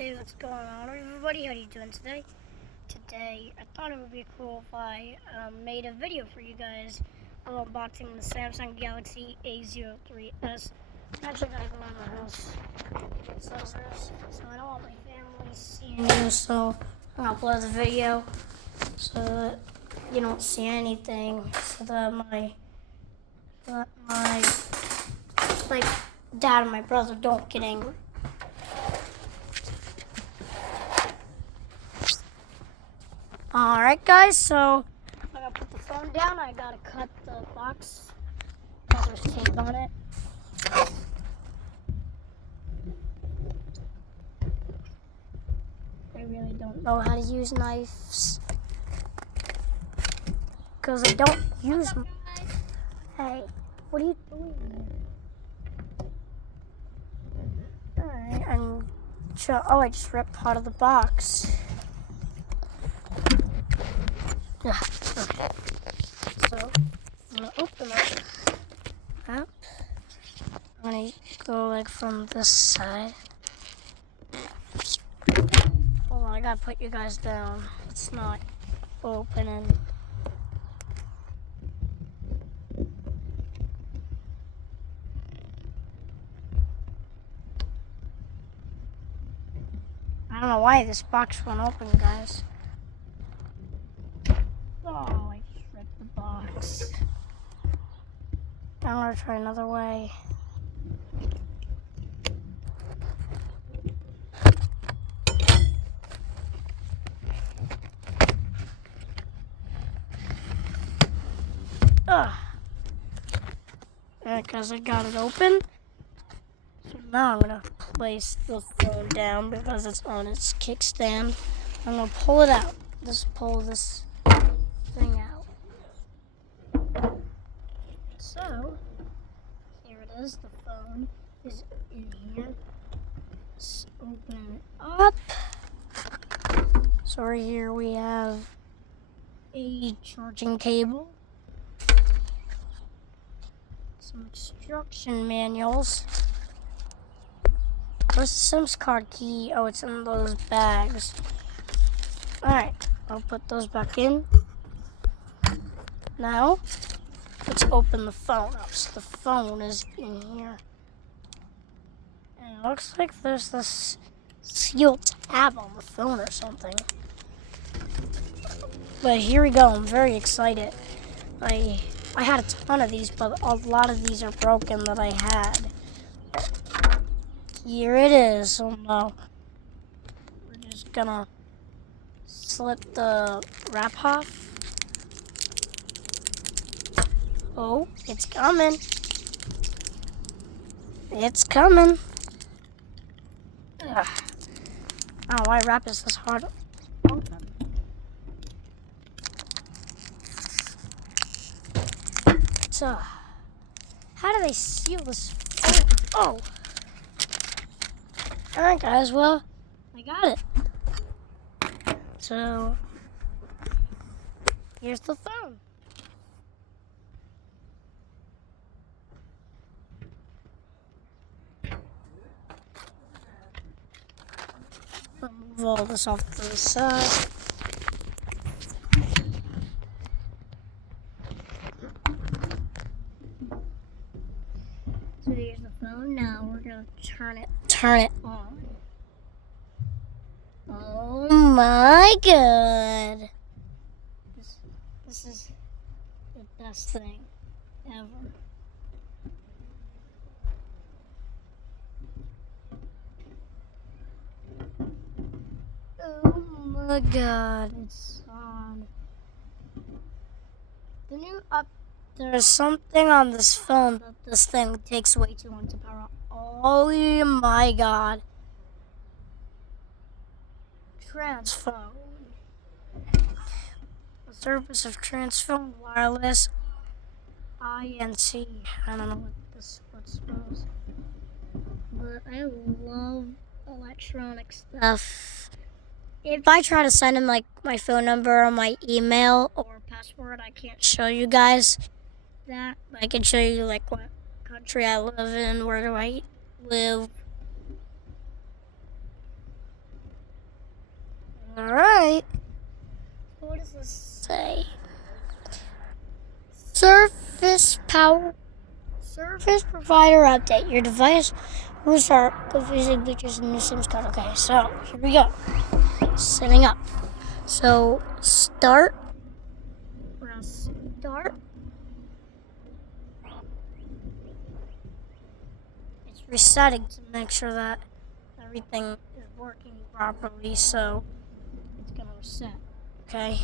Hey, what's going on, everybody? How are you doing today? Today, I thought it would be cool if I made a video for you guys of unboxing the Samsung Galaxy A03S. I'm actually gonna go in my house and get saucers, so I don't want my family seeing you. So I'm gonna upload the video so that you don't see anything, so that my like dad and my brother don't get angry. Alright guys, so I'm gonna put the phone down. I gotta cut the box because there's tape on it. I really don't know how to use knives because I don't use them. Hey, what are you doing? Alright, I just ripped part of the box. Yeah, okay. So, I'm gonna open it up. I'm gonna go like from this side. Hold on, I gotta put you guys down. It's not opening. I don't know why this box won't open, guys. Oh, I just ripped the box. I'm gonna try another way. Ugh. Because I got it open. So now I'm gonna place the phone down because it's on its kickstand. I'm gonna pull it out. Just pull this thing out. So, here it is. The phone is in here. Let's open it up. So right here we have a charging cable, some instruction manuals. Where's the SIMS card key? Oh, it's in those bags. Alright, I'll put those back in. Now, let's open the phone up. So the phone is in here. And it looks like there's this sealed tab on the phone or something. But here we go. I'm very excited. I had a ton of these, but a lot of these are broken that I had. Here it is. Oh no. We're just gonna slip the wrap off. Oh, it's coming. It's coming. Ugh. I don't know why wrap is this hard to open. So, how do they seal this phone? Oh. Alright guys, well, I got it. So, here's the phone. I'll move all this off to the side. So here's the phone. Now we're gonna turn it on. Oh my god. This is the best thing ever. Oh my god, it's on. The new There's something on this phone that this thing takes way too long to power on. Oh my god. Transphone. The service of Transphone Wireless INC. I don't know what's supposed. But I love electronic stuff. If I try to send him like my phone number or my email or password, I can't show you guys that. I can show you like what country I live in, where do I live. Alright. What does this say? Surface provider update. Your device will start confusing features in new SIMs code. Okay, so here we go. Setting up. So start. We're gonna start. It's resetting to make sure that everything is working properly. So it's gonna reset. Okay.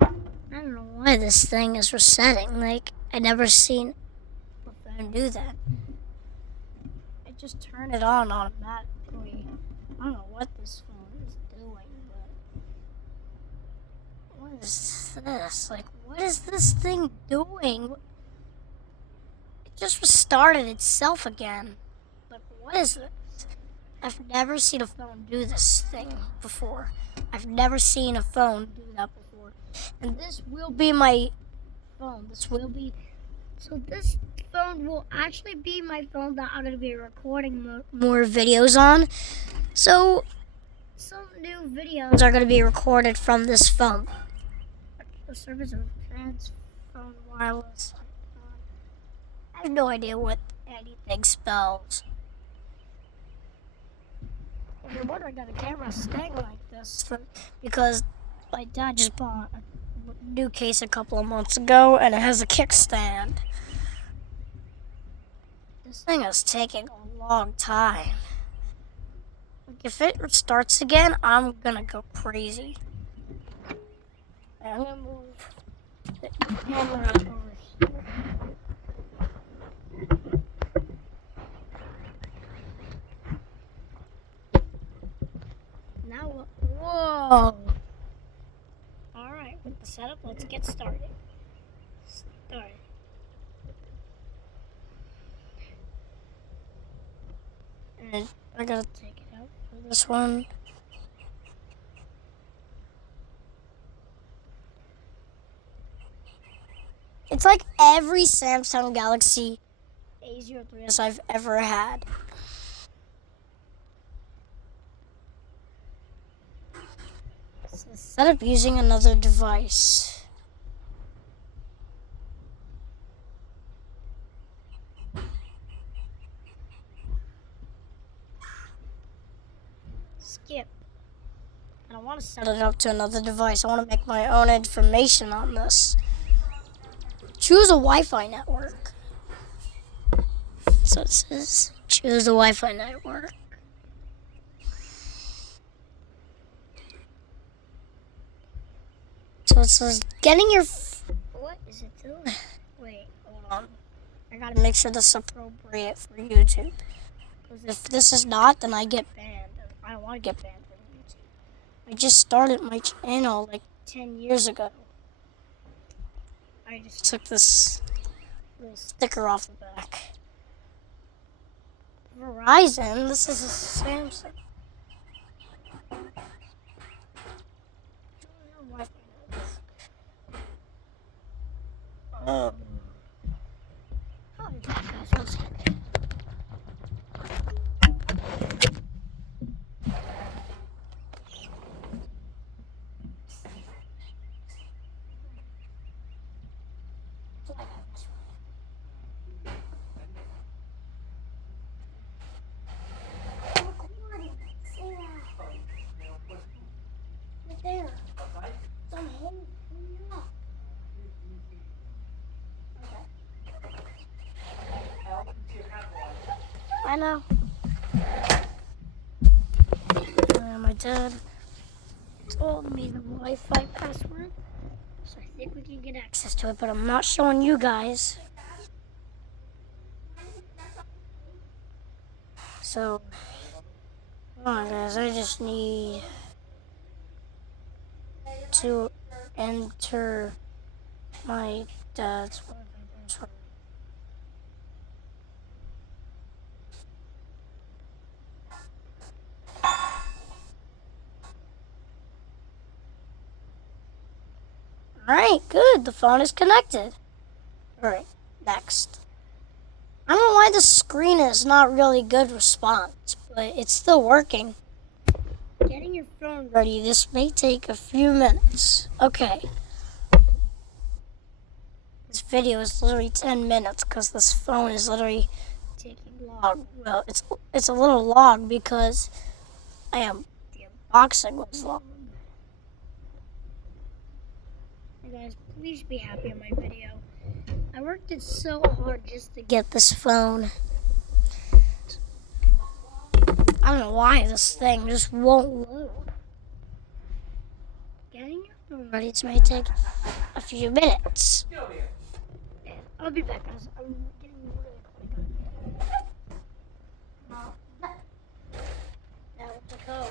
I don't know why this thing is resetting. Like, I never seen a phone do that. I just turn it on automatically. I don't know what this phone is doing, but what is this? Like, what is this thing doing? It just restarted itself again. Like, what is this? I've never seen a phone do this thing before. I've never seen a phone do that before. And this will be my phone. This phone will actually be my phone that I'm going to be recording more videos on. So, some new videos are going to be recorded from this phone. The service of phone wireless. I have no idea what anything spells. If you're wondering why the camera's staying like this, because my dad just bought a new case a couple of months ago, and it has a kickstand. This thing is taking a long time. Like, if it starts again, I'm gonna go crazy. I'm gonna move the camera over here. Now, whoa! Alright, with the setup, let's get started. And I gotta take it out for this one. It's like every Samsung Galaxy A03S I've ever had. So instead of using another device, skip. And I want to set it up to another device. I want to make my own information on this. Choose a Wi-Fi network. So it says choose a Wi-Fi network. So it says getting your. What is it doing? Wait, hold on. I gotta make sure this is appropriate for YouTube. Because if this is not, then I get banned. I don't want to get banned from YouTube. I just started my channel like 10 years ago. I just took this little sticker off the back. Verizon? This is a Samsung. Oh, did that guys? 1 second. There. Some hole. I know. My dad told me the Wi-Fi password, so I think we can get access to it, but I'm not showing you guys. So, come on guys, I just need to enter my dad's Wi-Fi password. Alright, good. The phone is connected. Alright, next. I don't know why the screen is not really good response, but it's still working. Getting your phone ready. This may take a few minutes. Okay. This video is literally 10 minutes because this phone is literally taking long. Well, it's a little long because the unboxing was long. Hey guys, please be happy on my video. I worked it so hard just to get this phone. I don't know why this thing just won't load. Getting your phone ready may take a few minutes. And I'll be back, guys. I'm getting really quick. Now let's go.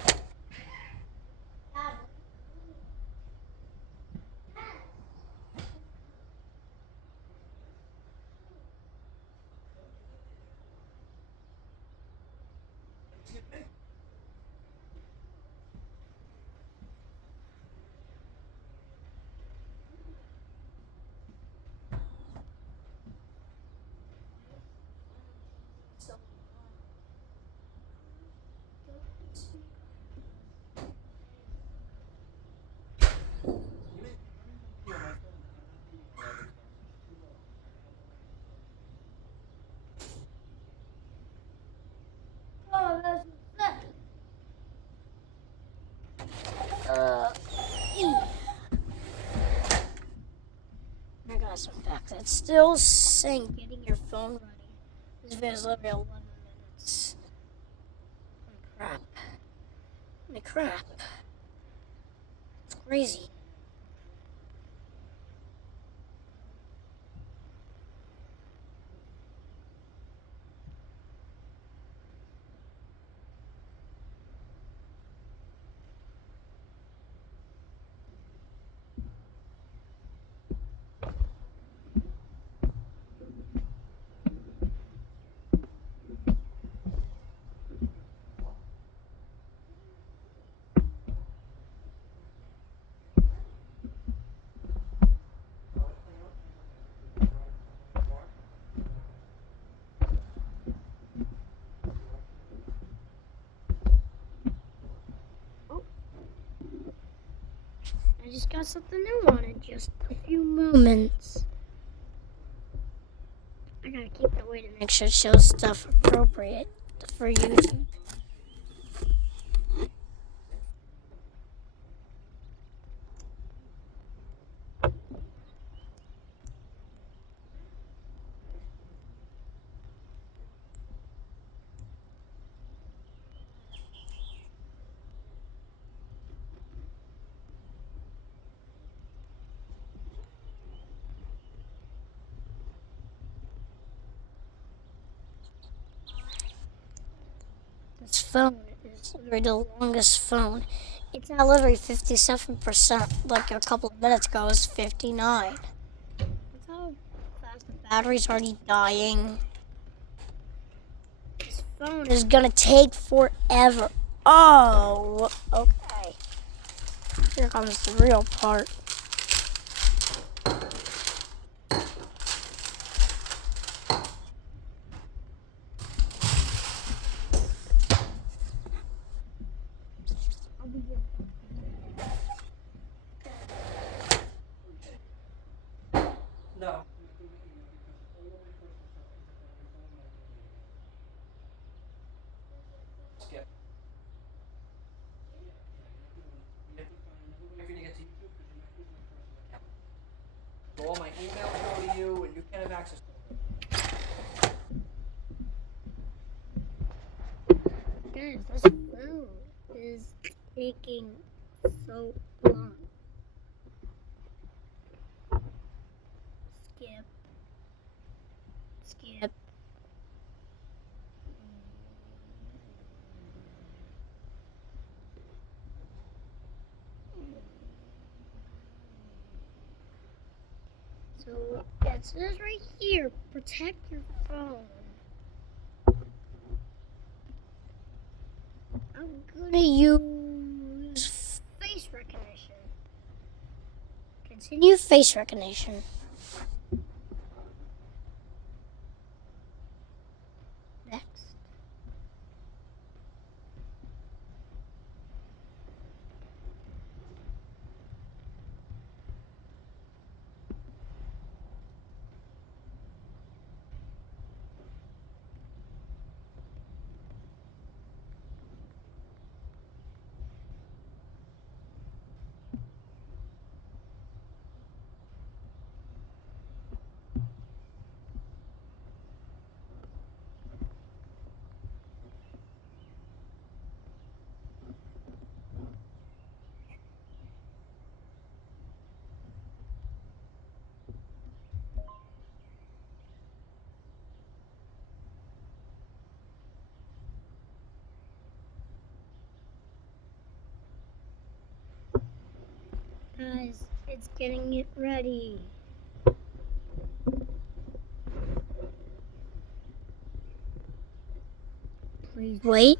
Oh, that's that. I got some facts. It's still saying getting your phone ready. This video is literally 11 minutes. Crap. Holy crap. It's crazy. I just got something new on in just a few moments. I gotta keep it away to make sure it shows stuff appropriate for YouTube. This phone is literally the longest phone. It's at literally 57%. Like a couple of minutes ago, it was 59. That's how fast the battery's already dying. This phone is gonna take forever. Oh, okay. Here comes the real part. No. Skip. We have to find another way for you to get to YouTube because you're not using my personal account. So all my emails go to you and you can't have access to them. Guys, this phone is taking so long. Skip. Skip. So it says right here, protect your phone. I'm gonna use face recognition. Continue face recognition. Guys, it's getting it ready. Please wait.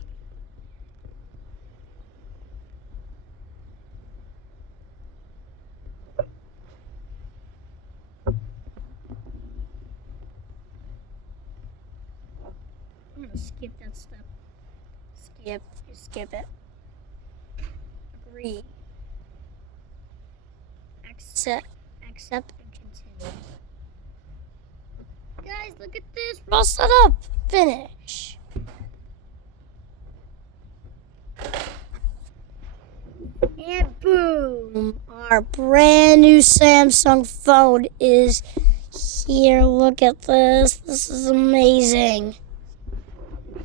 I'm gonna skip that step. Skip it. Agree. Accept and continue. Guys, look at this. We're all set up. Finish. And boom. Our brand new Samsung phone is here. Look at this. This is amazing.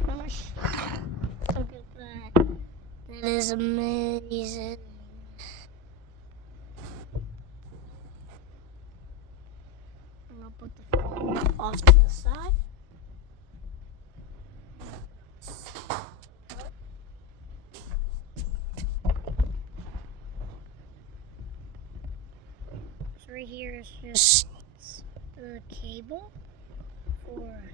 Gosh. Look at that. That is amazing. I'm gonna put the phone off to the side. So right here is just the cable for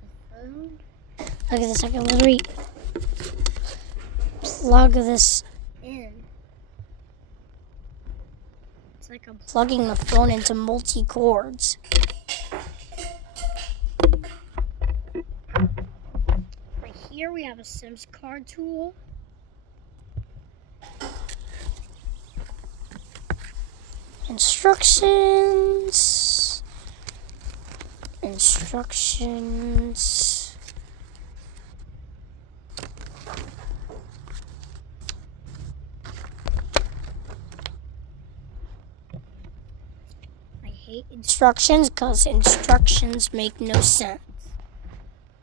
the phone. Look at this, I can literally plug this in. It's like I'm plugging the phone into multi-cords. Right here we have a SIMS card tool. Instructions. I hate instructions because instructions make no sense.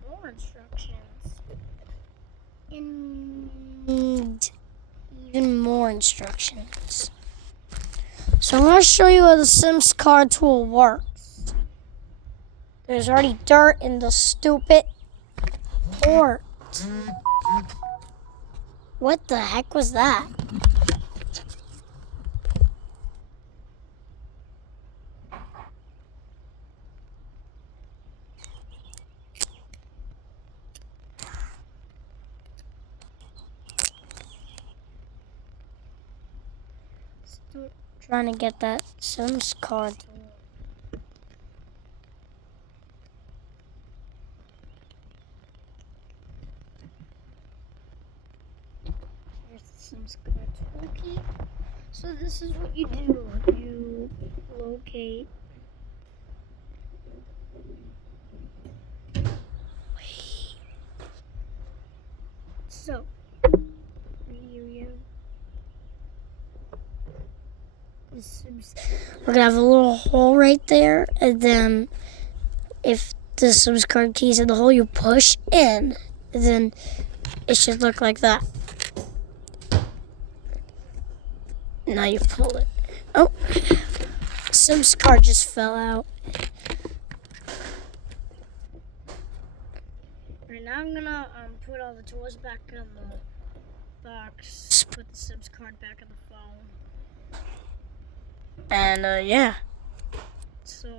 More instructions. And even more instructions. So I'm going to show you how the SIMS card tool works. There's already dirt in the stupid port. What the heck was that? Still trying to get that SIMS card tool. SIMS card toolkey. So this is what you do. You locate. So we're gonna have a little hole right there, and then if the SIMS card key is in the hole, you push in, and then it should look like that. Now you pull it. Oh, SIMS card just fell out. Right now I'm gonna put all the tools back in the box. Put the SIMS card back in the phone. And yeah. So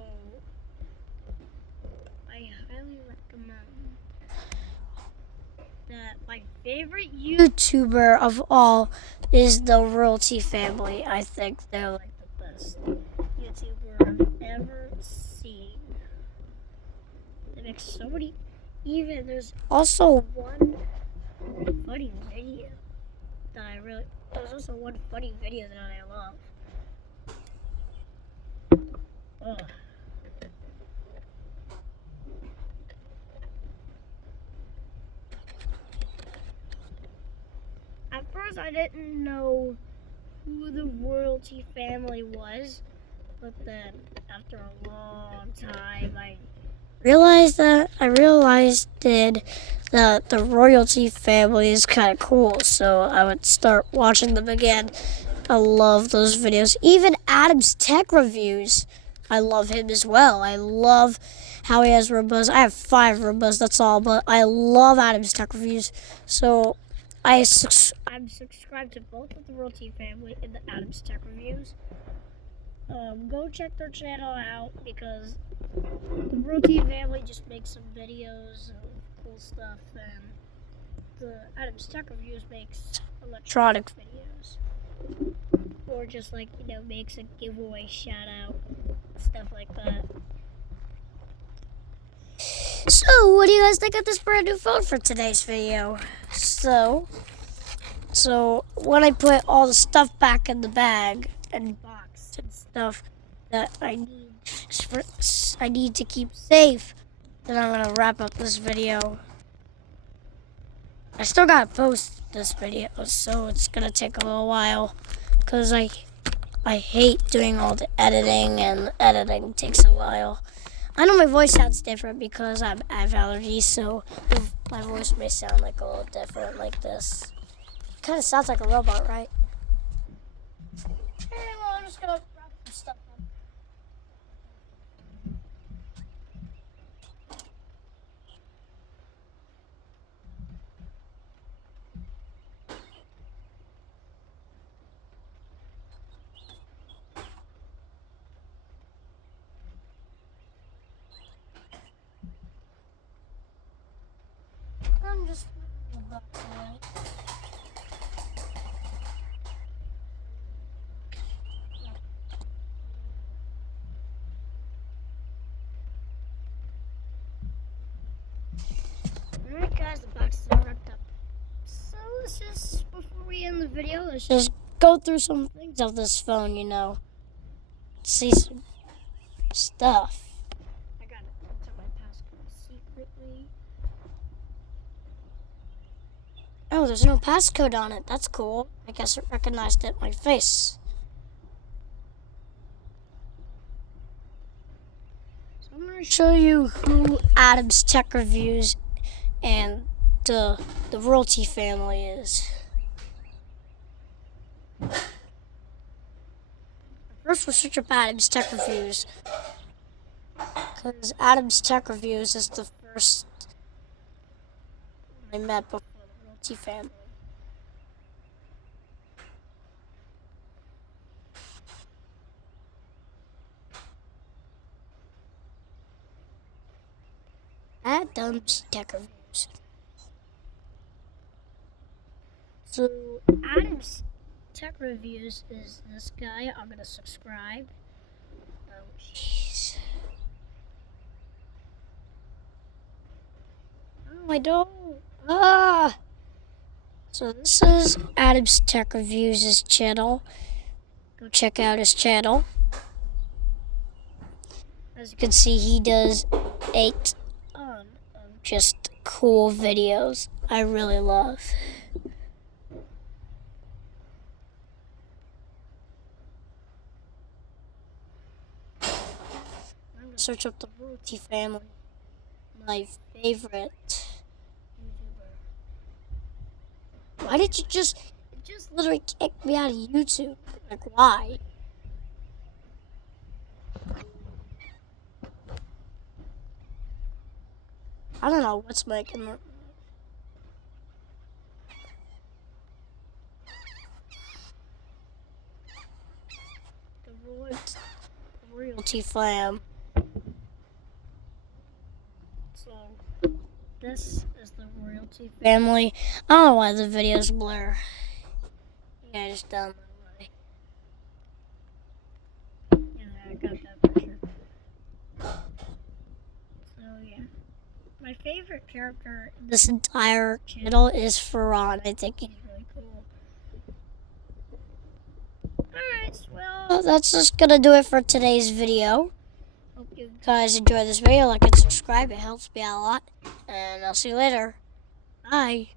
I highly recommend that. My favorite YouTuber of all is the Royalty family. I think they're like the best YouTuber I've ever seen. They make so many. Even there's also one funny video that I really. There's also one funny video that I love. Ugh. At first, I didn't know who the Royalty family was, but then after a long time, I realized that the Royalty family is kind of cool, so I would start watching them again. I love those videos. Even Adam's tech reviews, I love him as well. I love how he has Roombas. I have 5 Roombas, that's all, but I love Adam's tech reviews. So I'm subscribed to both of the Royalty family and the Adams Tech Reviews. Go check their channel out because the Royalty family just makes some videos of cool stuff, and the Adams Tech Reviews makes electronic videos, or just like makes a giveaway shout out, stuff like that. So, what do you guys think of this brand new phone for today's video? So when I put all the stuff back in the bag and box and stuff that I need to keep safe, then I'm gonna wrap up this video. I still gotta post this video, so it's gonna take a little while, cause I hate doing all the editing, and the editing takes a while. I know my voice sounds different because I have allergies, so my voice may sound like a little different like this. Kind of sounds like a robot, right? Okay, well, I'm just gonna wrap some stuff up. I'm just putting the box away. Alright guys, the box is all wrapped up. So let's just, before we end the video, let's just go through some things of this phone, See some stuff. I gotta enter my passcode secretly. Oh, there's no passcode on it. That's cool. I guess it recognized my face. So I'm gonna show you who Adams Tech Reviews and the Royalty family is. First, we'll search up Adams Tech Reviews, because Adams Tech Reviews is the first I met before the Royalty family. Adams Tech Reviews. So Adams Tech Reviews is this guy. I'm gonna subscribe. Oh jeez. Oh, I don't. So this is Adams Tech Reviews' channel. Go check out his channel. As you can see, he does a ton of just cool videos I really love. I'm gonna search up the Royalty family, my favorite YouTuber. Why did you it just literally kicked me out of YouTube? Like, why? I don't know what's making it. The Royalty fam. So this is the Royalty family. I don't know why the videos blur. Yeah, just down my way. Yeah, I got that picture. So yeah. My favorite character in this entire channel is Ferran. I think he's really cool. Alright, well, that's just gonna do it for today's video. Hope you guys enjoyed this video. Like and subscribe, it helps me out a lot. And I'll see you later. Bye.